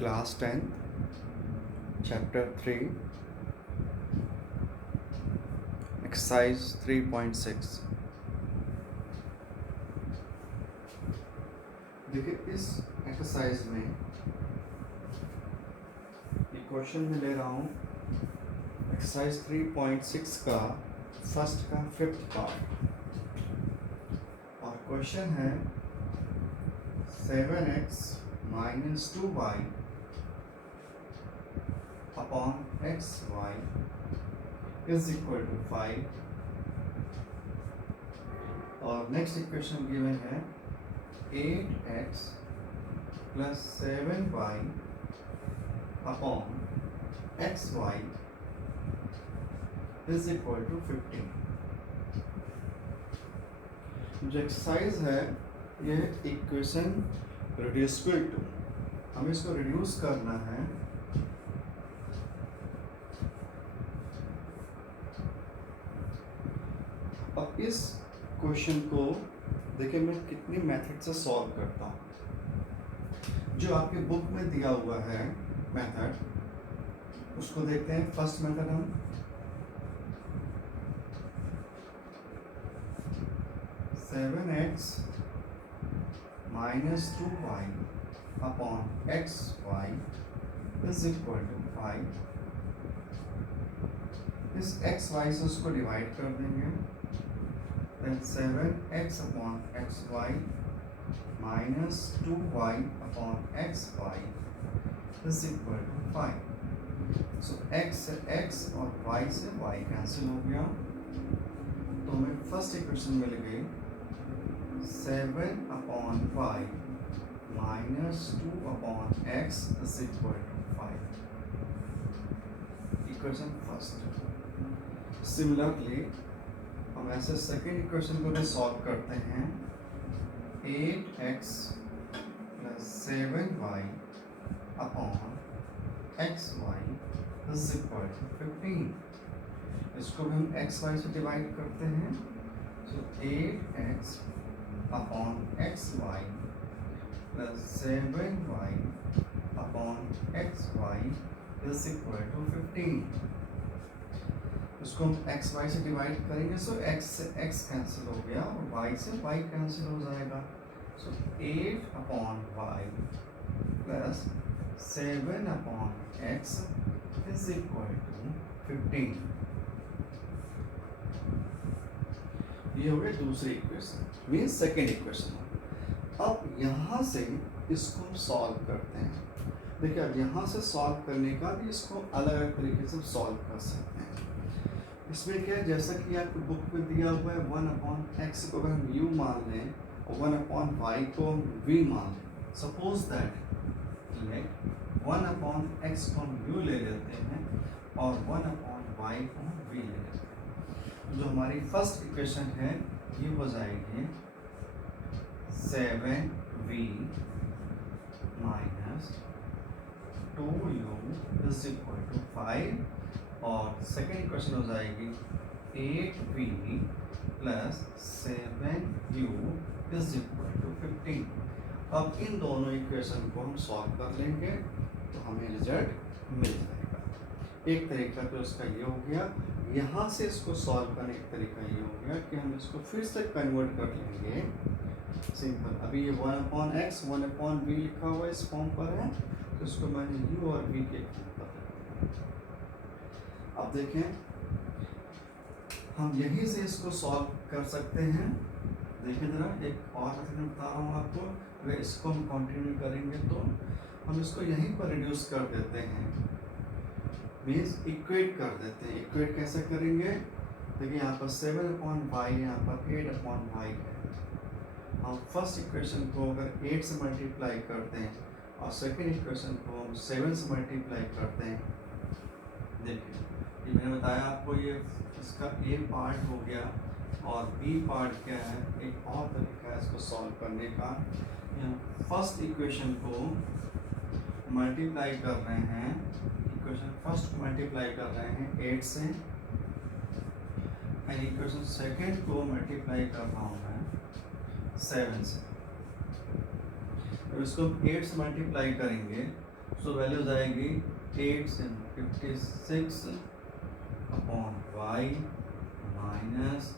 Class 10, Chapter 3, Exercise 3.6। देखिए इस exercise में ये क्वेश्चन में ले रहा हूँ एक्सरसाइज 3.6 का फर्स्ट का फिफ्थ पार्ट, और क्वेश्चन है 7x - 2y upon xy is equal to 5, और नेक्स्ट इक्वेशन गिवन है 8x plus 7y upon xy is equal to 15। जो एक्सरसाइज है यह इक्वेशन रिड्यूसिबल टू, हमें इसको रिड्यूस करना है अब इस क्वेश्चन को देखिए मैं कितनी मेथड से सॉल्व करता हूँ। जो आपके बुक में दिया हुआ है मेथड उसको देखते हैं। फर्स्ट मेथड हम 7x - 2y upon xy is equal to 5। इस xy से उसको डिवाइड कर देंगे, then 7x upon xy minus 2y upon xy is equal to 5। so x से x और y से y कैंसिल हो गया, तो हमें फर्स्ट इक्वेशन मिल गई 7 upon 5 minus 2 upon x is equal to 5। Equation first. Similarly हम ऐसे सेकेंड इक्वेशन को भी सॉल्व करते हैं। 8x plus 7y upon xy is equal to 15। इसको भी हम xy से डिवाइड करते हैं, तो 8x upon xy plus 7y upon xy is equal to 15। उसको हम एक्स वाई से डिवाइड करेंगे, सो एक्स से एक्स कैंसिल हो गया और वाई से वाई कैंसिल हो जाएगा। So 8 upon y plus 7 upon x is equal to 15। ये हो गया दूसरी इक्वेशन, मीन्स सेकेंड इक्वेशन। अब यहाँ से इसको हम सॉल्व करते हैं। देखिए अब यहाँ से सॉल्व करने का भी इसको अलग अलग तरीके से सॉल्व कर सकते हैं। इसमें क्या है, जैसा कि आपको बुक में दिया हुआ है 1 अपॉन एक्स को अगर हम यू मान लें और 1 अपॉन वाई को हम वी मान लें, सपोज दैट 1 अपॉन एक्स को हम यू ले लेते हैं और 1 अपॉन वाई को हम वी ले लेते हैं। जो हमारी फर्स्ट इक्वेशन है ये हो जाएगी 7v minus 2u is equal to 5, और सेकेंड इक्वेशन हो जाएगी 8v plus 7u is equal to 15। अब इन दोनों इक्वेशन को हम सॉल्व कर लेंगे तो हमें रिजल्ट मिल जाएगा। एक तरीका तो इसका ये हो गया, यहाँ से इसको सॉल्व करने का तरीका ये हो गया कि हम इसको फिर से कन्वर्ट कर लेंगे सिंपल। अभी ये 1 अपॉन एक्स 1 अपॉन वी लिखा हुआ इस फॉर्म पर है, तो इसको मैंने u और v के फॉर्म पर। अब देखें हम यहीं से इसको सॉल्व कर सकते हैं। देखिए जरा एक और मैं बता रहा हूँ आपको, अगर इसको हम कंटिन्यू करेंगे तो हम इसको यहीं पर रिड्यूस कर देते हैं, मीन्स इक्वेट कर देते हैं। इक्वेट कैसे करेंगे, देखिए यहाँ पर 7 अपॉन वाई, यहाँ पर 8 अपॉन वाई है। हम फर्स्ट इक्वेशन को अगर 8 से मल्टीप्लाई करते हैं और सेकेंड इक्वेशन को हम 7 से मल्टीप्लाई करते हैं, देखिए ये मैंने बताया आपको, ये इसका ए पार्ट हो गया और बी पार्ट क्या है, एक और तरीका है इसको सॉल्व करने का। फर्स्ट इक्वेशन को मल्टीप्लाई कर रहे हैं, इक्वेशन फर्स्ट को मल्टीप्लाई कर रहे हैं 8 से, एंड इक्वेशन सेकेंड को मल्टीप्लाई कर रहा हूँ मैं 7 से। तो इसको 8 से मल्टीप्लाई करेंगे सो वैल्यूज आएगी 856/y minus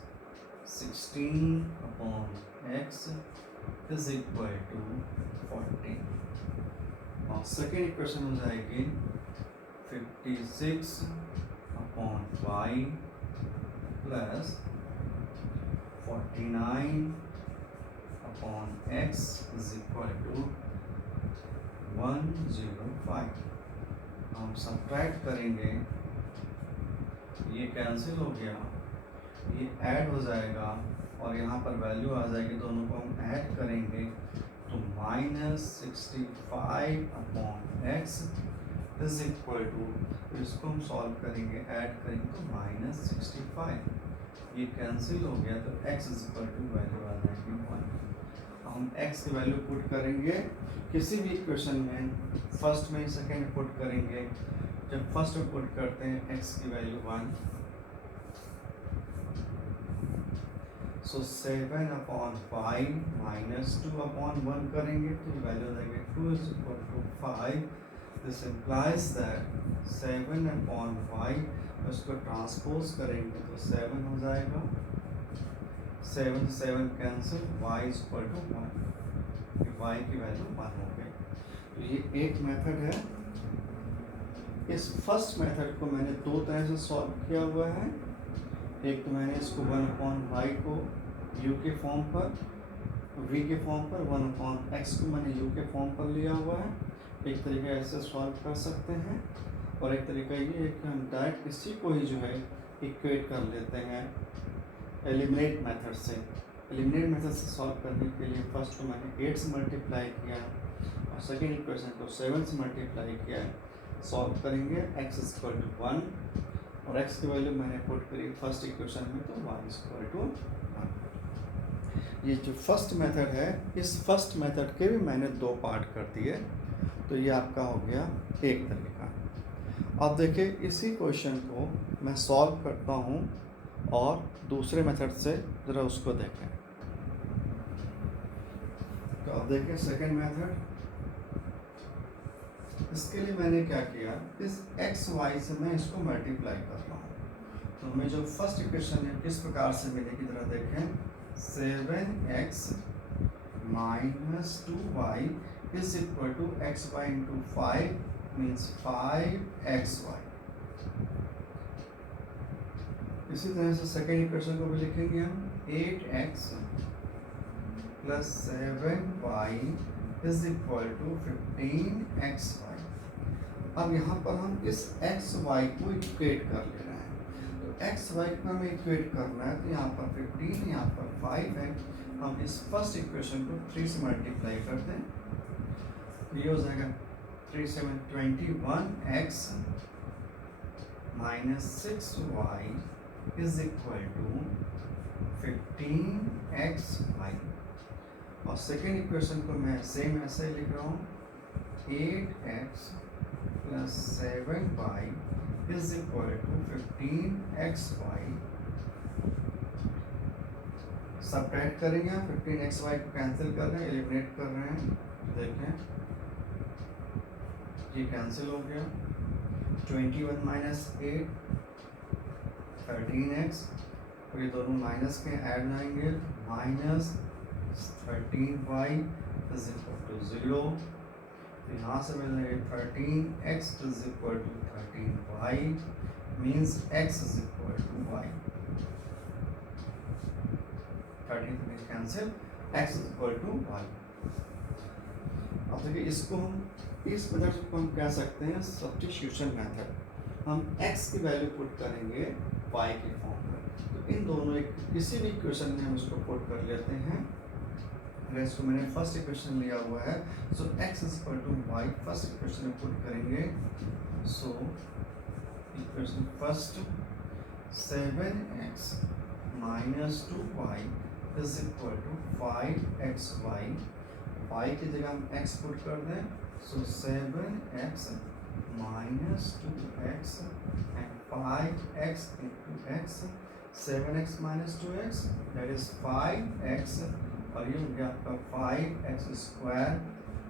16/x is equal to 14। और सेकेंड इक्वेशन हो जाएगी 56/y plus 49/x is equal to 105। हम सब्ट्रैक्ट करेंगे, ये कैंसिल हो गया, ये ऐड हो जाएगा और यहाँ पर वैल्यू आ जाएगी, दोनों को हम ऐड करेंगे तो -65/x इज इक्वल टू, इसको हम सॉल्व करेंगे, ऐड करेंगे तो -65, ये कैंसिल हो गया तो x is equal to value आ जाएगी 1। हम x की वैल्यू पुट करेंगे किसी भी इक्वेशन में, फर्स्ट में सेकेंड में पुट करेंगे। जब फर्स्ट में पुट करते हैं x की वैल्यू 1, सो 7/5 माइनस 2/1 करेंगे तो वैल्यू आ जाएगी 2 is equal to 5। This implies that 7/5, उसको ट्रांसपोज करेंगे तो 7 हो जाएगा, 7 से 7 cancel, y is equal to 1, y की वैल्यू 1 हो गई। तो ये एक मेथड है। इस फर्स्ट मेथड को मैंने दो तरह से सॉल्व किया हुआ है। एक तो मैंने इसको 1/y को u के फॉर्म पर, v के फॉर्म पर, 1/x को मैंने u के फॉर्म पर लिया हुआ है। एक तरीका ऐसे सॉल्व कर सकते हैं और एक तरीका ये है कि हम डायरेक्ट इसी को ही जो है इक्वेट कर लेते हैं एलिमिनेट मेथड से। एलिमिनेट मेथड से सॉल्व करने के लिए फर्स्ट को मैंने 8 से मल्टीप्लाई किया और सेकेंड इक्वेशन को 7 से मल्टीप्लाई किया है। सॉल्व करेंगे x इज इक्वल टू 1 और x की वैल्यू मैंने पुट करी फर्स्ट इक्वेशन में तो y इज इक्वल टू 1। ये जो फर्स्ट मेथड है, इस फर्स्ट मेथड के भी मैंने दो पार्ट कर दिए, तो ये आपका हो गया एक तरीका। अब देखिए इसी क्वेश्चन को मैं सॉल्व करता हूँ और दूसरे मेथड से ज़रा उसको देखें। तो अब देखिए सेकेंड मेथड, इसके लिए मैंने क्या किया, इस x y से मैं इसको मल्टीप्लाई कर रहा हूँ। तो हमें जो फर्स्ट इक्वेशन है किस प्रकार से मिलेगी ज़रा देखें, 7x minus 2y is equal to xy into 5 means 5xy। इसी तरह से सेकेंड इक्वेशन को भी लिखेंगे हम, 8x plus 7y is equal to 15xy। अब यहाँ पर हम इस xy को इक्वेट कर ले रहे हैं, तो xy को हमें इक्वेट करना है तो यहाँ पर 15, यहाँ पर 5 है। हम इस फर्स्ट इक्वेशन को 3 से मल्टीप्लाई कर दें, ये हो जाएगा 3 7 21x minus 6y is equal to 15xy। और सेकेंड इक्वेशन को मैं सेम ऐसे लिख रहा हूँ, 8x plus 7y is equal to 15xy। Subtract करेंगे, 15xy को कैंसिल कर रहे हैं, एलिमिनेट कर रहे हैं, देखें ये कैंसिल हो गया, 21 माइनस 8 13x, और ये दोनों माइनस के ऐड आएंगे, minus 13y is equal to 0। यहाँ से मिलने 13x is equal to 13y means x is equal to y। 13 cancel, x is equal to y। अब देखिए इसको हम, इस मेथड को हम कह सकते हैं सब्स्टिट्यूशन मेथड। हम x की वैल्यू पुट करेंगे y के फॉर्म में, तो इन दोनों एक किसी भी इक्वेशन में हम इसको पुट कर लेते हैं। इसको मैंने फर्स्ट इक्वेशन लिया हुआ है, so x is equal to y first equation में पुट करेंगे। So equation first 7x minus 2y is equal to 5xy। y की जगह हम x पुट कर दें, so 7x minus 2x and 5x into x, 7x minus 2x that is 5x, और ये हो गया आपका 5x square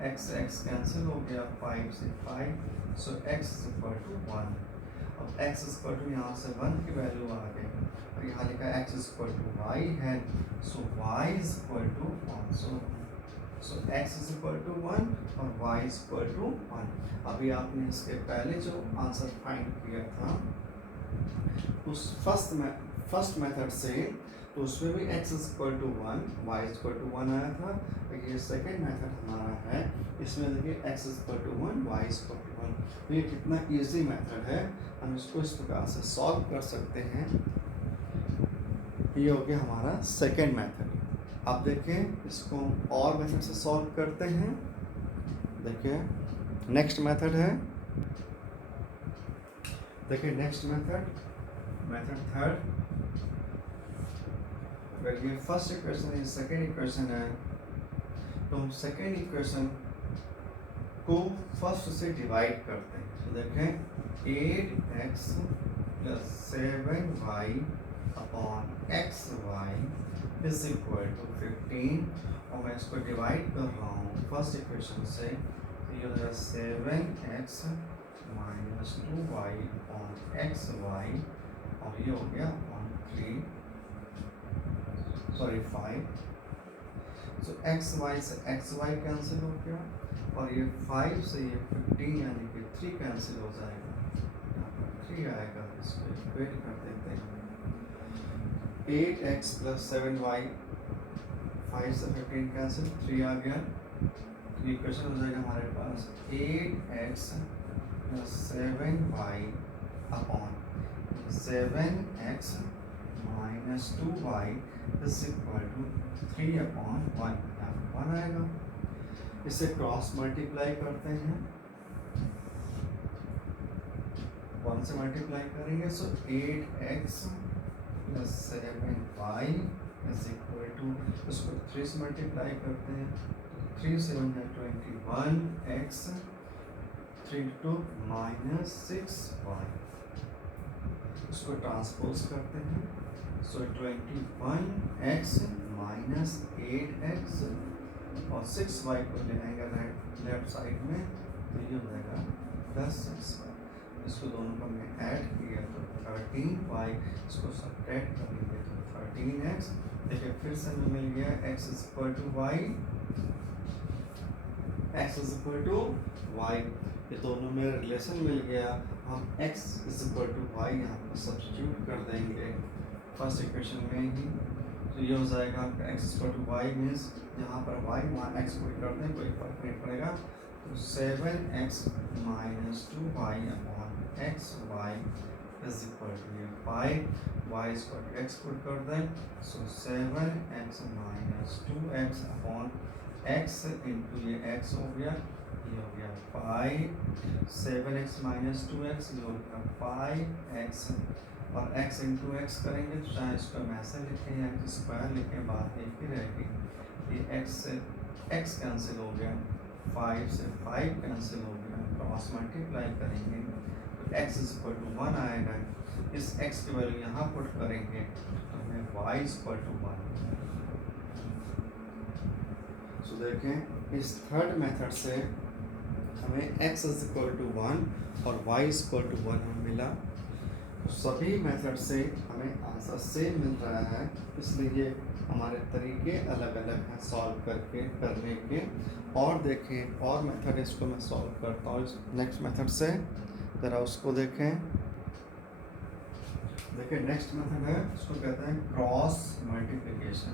x x cancel हो गया, 5 से 5, सो एक्स इज इक्वल टू 1। अब एक्स इज इक्वल टू यहाँ से 1 की वैल्यू आ गई, और यहाँ लिखा है x is equal to y है, so y is equal to 1। So x is equal to 1 और वाई इज इक्वल टू 1। अभी आपने इसके पहले जो आंसर फाइंड किया था उस फर्स्ट मेथड से, तो उसमें भी x is equal to 1, y is equal to 1 आया था। और ये सेकेंड मेथड हमारा है, इसमें देखिए x is equal to 1, y is equal to 1। तो ये कितना इजी मेथड है, हम इसको इस प्रकार से सॉल्व कर सकते हैं। ये हो गया हमारा सेकेंड मेथड। अब देखें इसको और मेथड से सॉल्व करते हैं। देखिए नेक्स्ट मेथड है, देखिए नेक्स्ट मेथड थर्ड, अगर ये फर्स्ट इक्वेशन है, सेकेंड इक्वेशन है, तो हम सेकेंड इक्वेशन को फर्स्ट से डिवाइड करते हैं। तो देखें 8x plus 7y upon xy is equal to 15, और मैं इसको डिवाइड कर रहा हूँ फर्स्ट इक्वेशन से, तो ये हो जाएगा 7x minus 2y upon xy, और ये हो गया अपॉन 5। सो एक्स वाई से एक्स वाई कैंसिल हो गया, और ये 5 से ये 15 यानी कि 3 कैंसिल हो जाएगा, यहाँ पर 3 आएगा, इसको इक्वेट कर देते हैं। 8x प्लस 7y, 5 से 15 कैंसिल, 3 आ गया, इक्वेशन हो जाएगा हमारे पास 8x plus 7y upon 7x minus 2y is equal to 3 upon 1, यहाँ पर 1 आएगा। इसे क्रॉस मल्टीप्लाई करते हैं, 1 से मल्टीप्लाई करेंगे, so 8x plus 7y is equal to, इसको 3 से मल्टीप्लाई करते हैं, 3 से 21x, 3 टू माइनस 6y, इसको ट्रांसपोज करते हैं, सो 21x माइनस 8x और 6y को ले आएंगे लेफ्ट साइड में, तो ये हो जाएगा प्लस 6y। इसको दोनों को हमने ऐड किया तो 13y, इसको सब्ट्रैक्ट करेंगे तो 13x। देखिए फिर से हमें मिल गया x is equal to y, x is equal to y, ये दोनों में रिलेशन मिल गया। हम x is equal to y यहाँ पर सब्स्टिट्यूट कर देंगे फर्स्ट इक्वेशन में ही, तो ये हो जाएगा आपका x equal to y means यहाँ पर y वहाँ x को कर दें, कोई फर्क नहीं पड़ेगा, तो 7x minus 2y upon xy is equal to 5, y equal to x put कर दें, so 7x minus 2x upon x into ये x हो गया, ये हो गया 5, 7x माइनस 2x, ये हो गया 5x, और x इंटू एक्स करेंगे तो चाहे इसको हम ऐसे लिखें या स्क्वायर लिखें, बात एक ही रहेगी। ये x से x कैंसिल हो गया, 5 से 5 कैंसिल हो गया, क्रॉस मल्टीप्लाई करेंगे तो x इज इक्वल टू 1 आएगा। इस x की वैल्यू यहाँ पुट करेंगे तो हमें y इज इक्वल टू 1। सो देखें इस थर्ड मेथड से हमें x इज इक्वल टू 1 और y इज इक्वल टू 1 मिला। सभी मेथड से हमें आंसर सेम मिल रहा है, इसलिए हमारे तरीके अलग अलग हैं सॉल्व करने के। और देखें और मेथड, इसको मैं सॉल्व करता हूँ नेक्स्ट मेथड से, ज़रा उसको देखें। देखिए नेक्स्ट मेथड है, उसको कहते हैं क्रॉस मल्टीप्लिकेशन।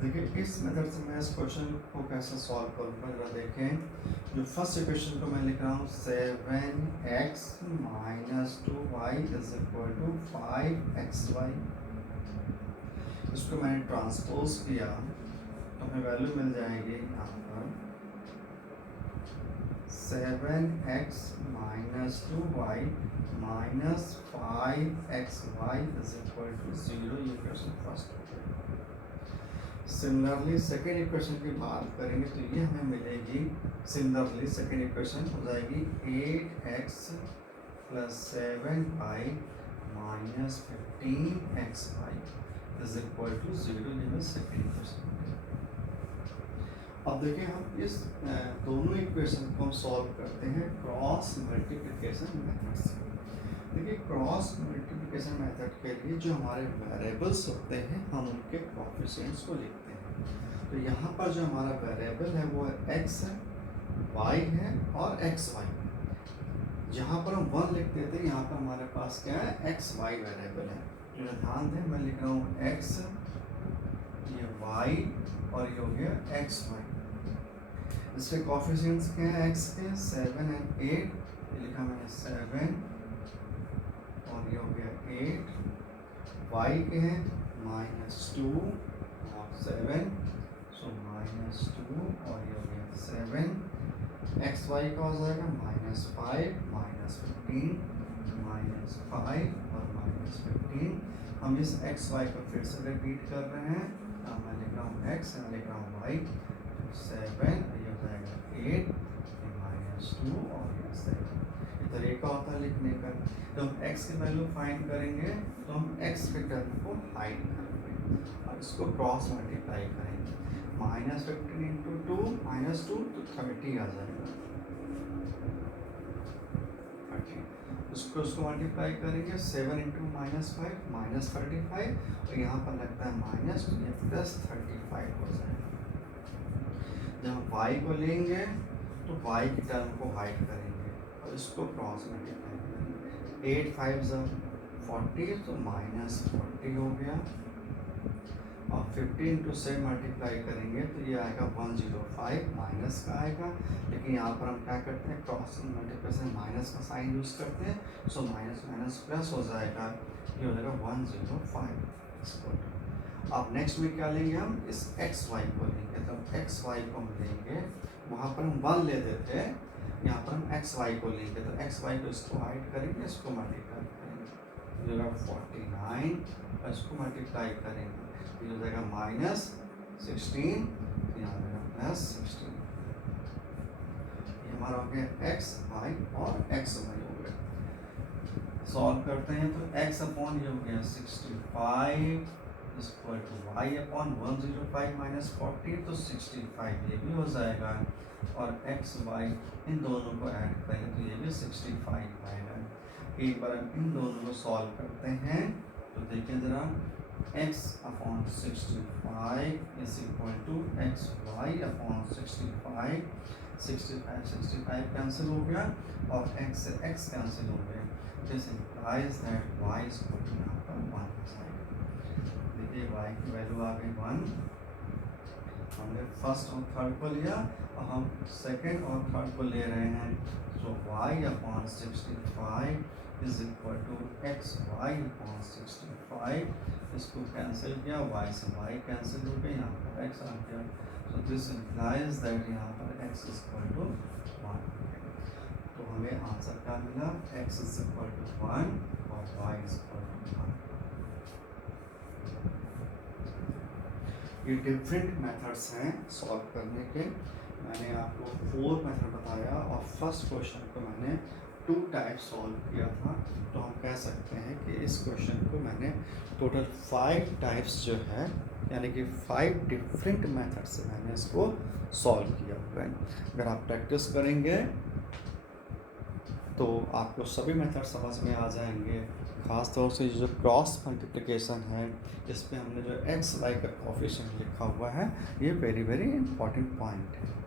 देखिए इस मेथड से मैं इस क्वेश्चन को कैसे सॉल्व करूँगा, जरा देखें। जो फर्स्ट इक्वेशन को मैं लिख रहा हूँ 7x minus 2y is equal to 5xy, इसको मैंने ट्रांसपोज किया तो हमें वैल्यू मिल जाएगी यहाँ पर 7x minus 2y minus 5xy is equal to 0। ये question first. Similarly second equation की बात करेंगे तो ये हमें मिलेगी, सिमिलरली सेकेंड इक्वेशन हो जाएगी 8x plus 7y minus 15xy is equal to 0, ये सेकेंड क्वेश्चन। अब देखिए हम इस दोनों इक्वेशन को हम सॉल्व करते हैं क्रॉस मल्टीप्लिकेशन मेथड से। देखिए क्रॉस मल्टीप्लिकेशन मेथड के लिए जो हमारे वेरिएबल्स होते हैं हम उनके कोएफिशिएंट्स को लिखते हैं। तो यहाँ पर जो हमारा वेरिएबल है वो x है, y है और xy। जहाँ पर हम 1 लिख देते हैं यहाँ पर हमारे पास क्या है, xy वेरिएबल है। तो ध्यान दें मैं लिख रहा हूँ x, ये y और ये हो गया xy। इसके कोएफिशिएंट्स क्या है x के, 7 और 8, ये लिखा मैंने 7 और ये हो गया 8। y के हैं -2 और 7, सो -2 और ये हो गया 7। xy का हो जाएगा -5 -15 -5 और -15। हम इस xy को फिर से रिपीट कर रहे हैं। मैं लिख रहा हूँ x, मैं लिख रहा हूँ y, 7 ये हो जाएगा 8 -2 और ये 7। ये तरीका होता है लिखने का। जब हम x की वैल्यू फाइंड करेंगे तो हम x के टर्म को हाइड करेंगे और इसको क्रॉस मल्टीप्लाई करेंगे। -15 इंटू 2 -2 तो 30 आ जाएगा, 30। उसको मल्टीप्लाई करेंगे 7 इंटू -5 -35 और यहाँ पर लगता है माइनस, तो ये +35 हो जाएगा। जब हम y को लेंगे तो y की टर्म को हाइड करेंगे और इसको क्रॉस मल्टीप्लाई करेंगे। 8 5 40 तो -40 हो गया और 15 टू से मल्टीप्लाई करेंगे तो ये आएगा 105, माइनस का आएगा। लेकिन यहाँ पर हम क्या करते हैं, क्रॉस मल्टीप्लिकेशन माइनस का साइन यूज़ करते हैं, सो माइनस प्लस हो जाएगा, ये हो जाएगा 105। अब नेक्स्ट में क्या लेंगे, हम इस xy को लेंगे। तो xy को हम लेंगे, वहाँ पर हम 1 ले देते हैं, यहाँ पर हम xy को लेंगे। तो xy को इसको हाइड करेंगे, इसको मल्टीप्लाई करेंगे, ये हो जाएगा 49 और इसको मल्टीप्लाई करेंगे, ये हो जाएगा -16, यहाँ जाएगा +16। ये हमारा हो गया xy और xy हो गया। सॉल्व करते हैं तो x अपॉन ये हो गया 65 इक्वल टू y अपॉन 105 -40, तो 65 ये भी हो जाएगा और x y इन दोनों को ऐड करें तो ये भी 65 आएगा। एक बार हम इन दोनों को सॉल्व करते हैं तो देखिए ज़रा, x upon 65 is equal to x y upon 65 cancel हो गया और x से x कैंसिल हो गया। This implies that y is equal to यहाँ पर 1 देखिए y की वैल्यू आ गई 1। हमने फर्स्ट और थर्ड को लिया और हम सेकंड और थर्ड को ले रहे हैं। So y upon 65 is equal to x y upon 65। इसको कैंसिल किया, y से y कैंसिल हो गया, यहाँ पर x आ गया। सो दिस इम्प्लाइज दैट यहाँ पर x इज इक्वल टू 1। तो हमें आंसर क्या मिला, x इज इक्वल टू 1 और y इज इक्वल टू 1। ये डिफरेंट मेथड्स हैं सॉल्व करने के। मैंने आपको 4 मेथड बताया और फर्स्ट क्वेश्चन को मैंने 2 टाइप सॉल्व किया था। तो हम कह सकते हैं कि इस क्वेश्चन को मैंने टोटल 5 टाइप्स जो है, यानी कि 5 डिफरेंट मेथड से मैंने इसको सॉल्व किया हुआ है। अगर आप प्रैक्टिस करेंगे तो आपको सभी मेथड समझ में आ जाएंगे। ख़ास तौर से जो क्रॉस मल्टीप्लिकेशन है, इस पे हमने जो एक्स वाई का कोएफिशिएंट लिखा हुआ है, ये वेरी इंपॉर्टेंट पॉइंट है।